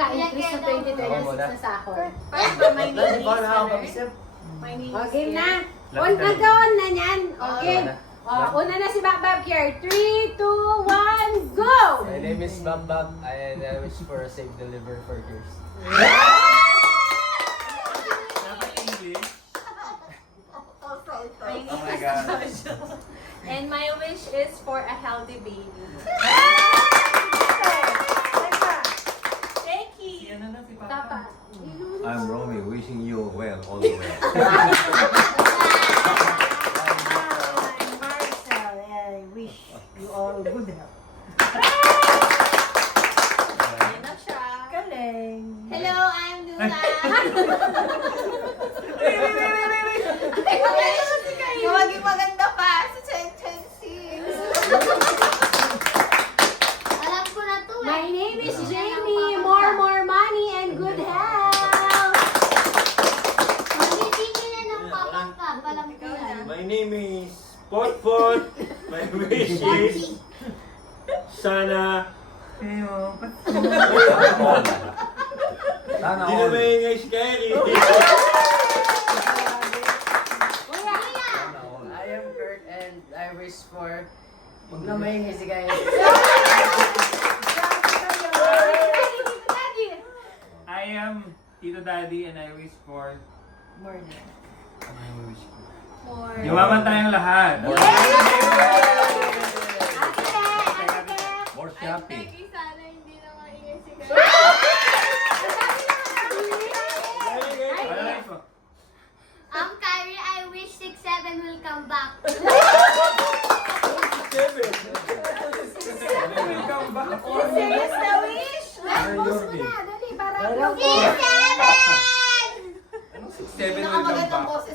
naka-increase sa 2026 na sahod. My name is Okay na. Nag-on na yan. Okay. Una na si Bakbak here. 3, 2, 1, go! My name is Bambak and I wish for a safe delivery for yours. Dapat English. Oh my God. And my wish is for a healthy baby. Thank Si you. ano na si Tapa. Papa? I'm Romy, wishing you well, all the way. I'm Marcel. I wish you all good health. Ayun na siya. Galing. Hello, I'm Lula. Maging maganda pa sa 2026. Alam ko na to eh. My name is Jamie. More money and good health. Magbibigay na ng papangkap. Alam ko yan. My name is Potpot. My wish is sana Sana di na all. maingay si Kyrie. I am Kurt and I wish for huwag na maingay si Kaya. I am Tito Daddy and I wish for More than. More. yumaman tayong lahat. More shopping. Sana hindi na maingay si Ano wish mo? Kyrie, I wish 6'7" will come back. Serious na wish? Post mo na. Dali, para Meron po. 6'7"! 7 will come back.